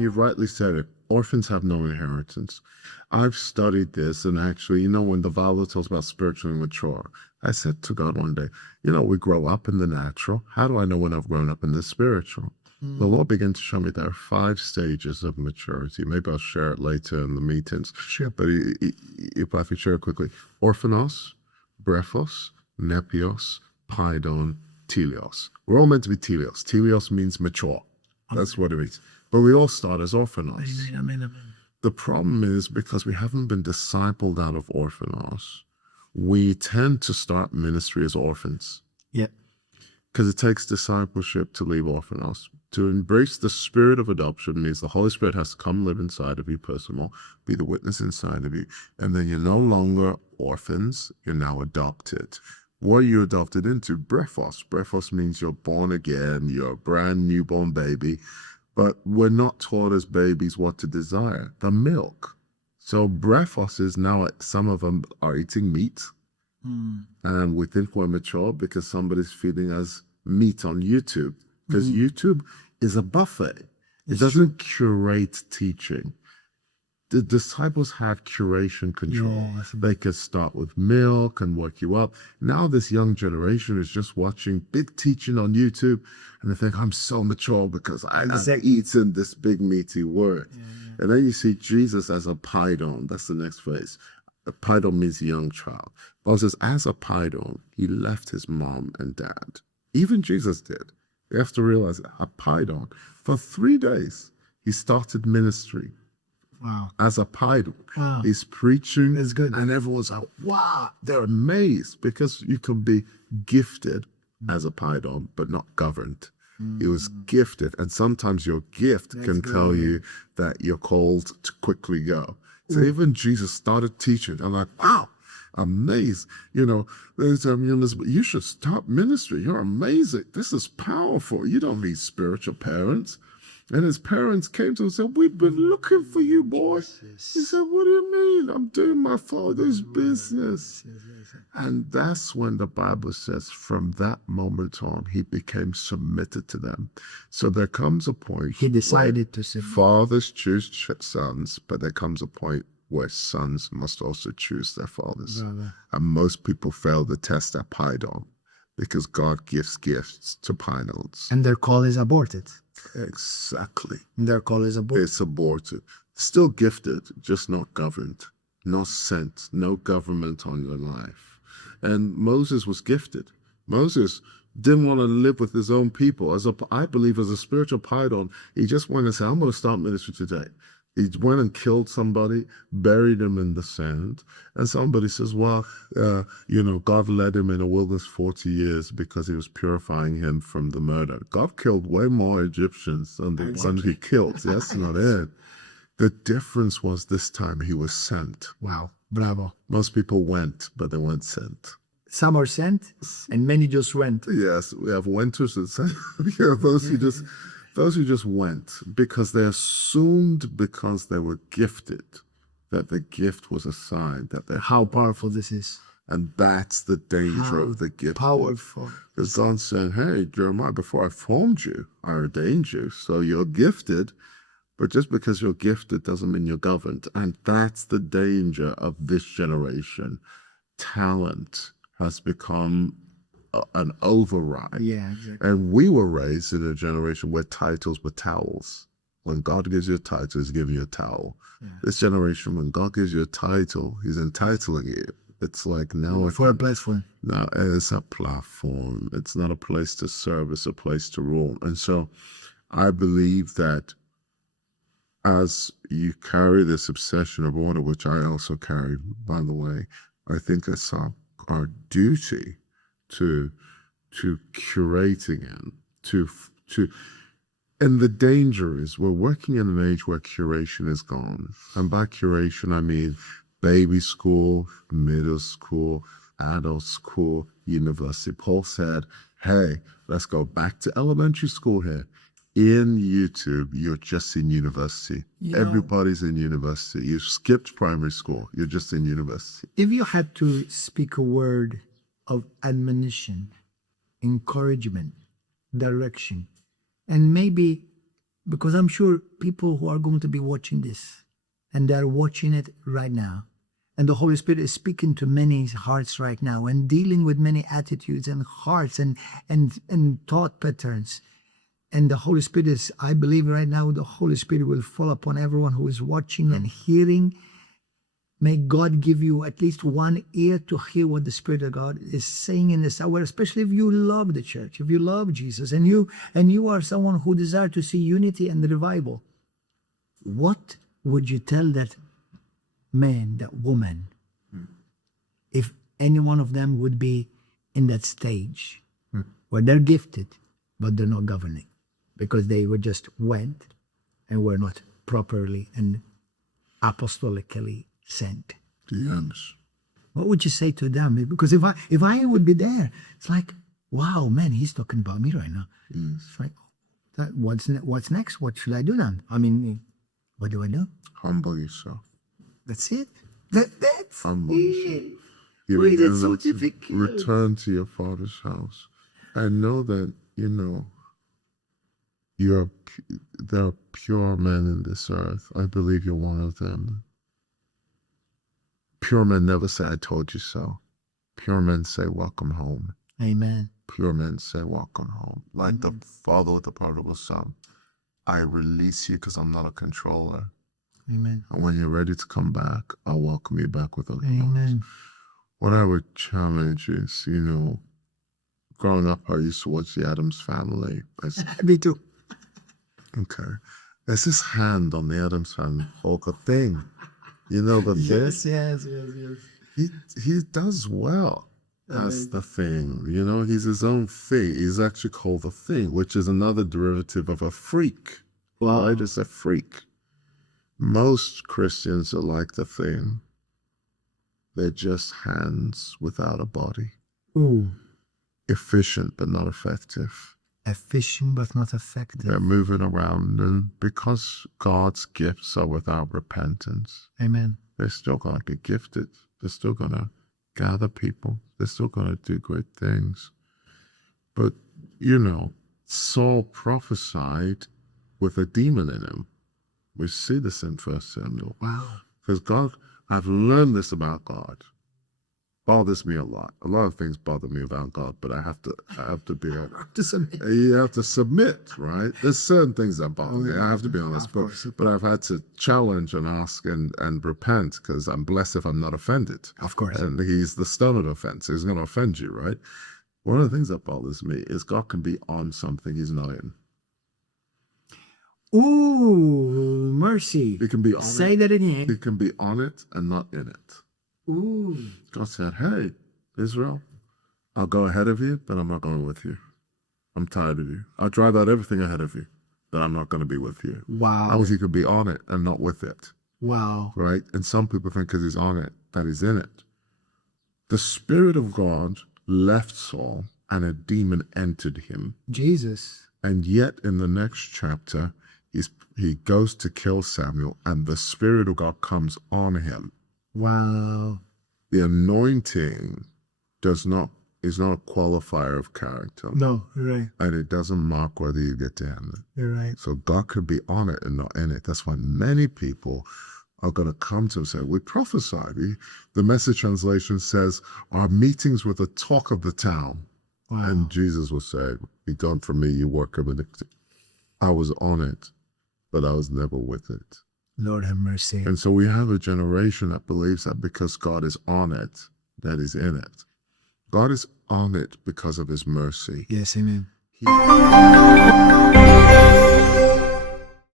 and you've rightly said it, orphans have no inheritance. I've studied this, and actually, when the Bible talks about spiritually mature, I said to God one day, we grow up in the natural. How do I know when I've grown up in the spiritual? The Lord began to show me there are 5 stages of maturity. Maybe I'll share it later in the meetings. Sure. But if I could share it quickly. Orphanos, brephos, nepios, paidon, telios. We're all meant to be telios. Telios means mature. That's what it means. But we all start as orphanos. Amen. The problem is because we haven't been discipled out of orphanos, we tend to start ministry as orphans. Yeah. Because it takes discipleship to leave orphanos. To embrace the spirit of adoption means the Holy Spirit has to come live inside of you personal, be the witness inside of you, and then you're no longer orphans, you're now adopted. What are you adopted into? Brephos. Brephos means you're born again, you're a brand newborn baby, but we're not taught as babies what to desire, the milk. So brephos is now, some of them are eating meat, and we think we're mature because somebody's feeding us meat on YouTube. Because YouTube is a buffet. It doesn't curate teaching. The disciples had curation control. Yes. They could start with milk and work you up. Now this young generation is just watching big teaching on YouTube, and they think, I'm so mature because I've eaten this big meaty word. And then you see Jesus as a paidon. That's the next phrase. A paidon means young child. Paul says, as a paidon, he left his mom and dad. Even Jesus did. You have to realize that a paidon, for 3 days, he started ministry. Wow. As a paidon. Wow. He's preaching. That's good. And everyone's like, wow, they're amazed because you can be gifted as a paidon, but not governed. He was gifted. And sometimes your gift can tell you that you're called to quickly go. So even Jesus started teaching. I'm like, wow, amazed. There's you should start ministry. You're amazing. This is powerful. You don't need spiritual parents. And his parents came to him and said, we've been looking for you, boy. He said, what do you mean? I'm doing my father's business. And that's when the Bible says, from that moment on, he became submitted to them. So there comes a point. He decided to submit. Fathers choose sons, but there comes a point where sons must also choose their fathers. Brother. And most people fail the test at paidon because God gives gifts to paidons. And their call is aborted. Exactly. Their call is aborted. It's aborted. Still gifted, just not governed, not sent, no government on your life. And Moses was gifted. Moses didn't want to live with his own people. I believe as a spiritual paidon, he just went and said, I'm going to start ministry today. He went and killed somebody, buried him in the sand. And somebody says, well, God led him in a wilderness 40 years because he was purifying him from the murder. God killed way more Egyptians than the one he killed. That's not it. The difference was this time he was sent. Wow. Bravo. Most people went, but they weren't sent. Some are sent, and many just went. Yes, we have wenters and sent. Those who just went because they assumed because they were gifted that the gift was a sign that they're How powerful this is. And that's the danger of the gift. Powerful. Because God said, hey, Jeremiah, before I formed you, I ordained you. So you're gifted, but just because you're gifted doesn't mean you're governed. And that's the danger of this generation. Talent has become an override. Yeah, exactly. And we were raised in a generation where titles were towels. When God gives you a title, he's giving you a towel. Yeah. This generation, when God gives you a title, he's entitling you. It's like now for a platform. No, it's a platform. It's not a place to serve, it's a place to rule. And so I believe that as you carry this obsession of order, which I also carry, by the way, I think it's our duty to curating it, and the danger is we're working in an age where curation is gone. And by curation, I mean baby school, middle school, adult school, university. Paul said, hey, let's go back to elementary school here. In YouTube, you're just in university. Everybody's in university. You skipped primary school. You're just in university. If you had to speak a word of admonition, encouragement, direction, and maybe because I'm sure people who are going to be watching this, and they're watching it right now, and the Holy Spirit is speaking to many hearts right now and dealing with many attitudes and hearts and thought patterns. And the Holy Spirit is, I believe right now, the Holy Spirit will fall upon everyone who is watching and hearing. May God give you at least one ear to hear what the Spirit of God is saying in this hour, especially if you love the church, if you love Jesus, and you are someone who desires to see unity and revival. What would you tell that man, that woman, if any one of them would be in that stage where they're gifted, but they're not governing because they were just went and were not properly and apostolically sent? Yes. What would you say to them? Because if I would be there, it's like, wow, man, he's talking about me right now. It's like, what's next? What should I do then? I mean, what do I do? Humble yourself. That's it. That's Humble it. yourself. Wait, that's so Return difficult. to your Father's house, and know that there are pure men in this earth. I believe you're one of them. Pure men never say, "I told you so." Pure men say, "Welcome home." Amen. Pure men say, "Welcome home." Like the father with the prodigal son. I release you because I'm not a controller. Amen. And when you're ready to come back, I'll welcome you back with open arms. Amen. What I would challenge is, growing up, I used to watch the Addams Family. Me too. Okay. There's this hand on the Addams Family, Polka thing. You know the Yes. he does well as the thing. He's his own thing. He's actually called the thing, which is another derivative of a freak. Wow. Right? It's a freak. Most Christians are like the thing. They're just hands without a body. Ooh. Efficient but not effective. Efficient but not effective. They're moving around, and because God's gifts are without repentance, Amen. they're still going to be gifted. They're still going to gather people. They're still going to do great things. But, Saul prophesied with a demon in him. We see this in 1 Samuel. Wow. Because I've learned this about God. Bothers me a lot. A lot of things bother me about God, but I have to be honest. You have to submit, right? There's certain things that bother me. I have to be honest. But I've had to challenge and ask and repent, because I'm blessed if I'm not offended. Of course. And he's the stone of offense. He's going to offend you, right? One of the things that bothers me is God can be on something he's not in. Ooh, mercy. He can be on Say it. that again. He can be on it and not in it. Ooh. God said, "Hey, Israel, I'll go ahead of you, but I'm not going with you. I'm tired of you. I'll drive out everything ahead of you, but I'm not going to be with you." Wow. That was, he could be on it and not with it, Wow. right? And some people think because he's on it, that he's in it. The Spirit of God left Saul and a demon entered him. Jesus. And yet in the next chapter, he goes to kill Samuel and the Spirit of God comes on him. Wow. The anointing is not a qualifier of character. No, you're right. And it doesn't mark whether you get to heaven. You're right. So God could be on it and not in it. That's why many people are going to come to him and say, "We prophesied." The Message translation says, "Our meetings were the talk of the town." Wow. And Jesus will say, "Be gone from me, you worker of iniquity." I was on it, but I was never with it. Lord have mercy. And so we have a generation that believes that because God is on it, that he's in it. God is on it because of his mercy. Yes, amen.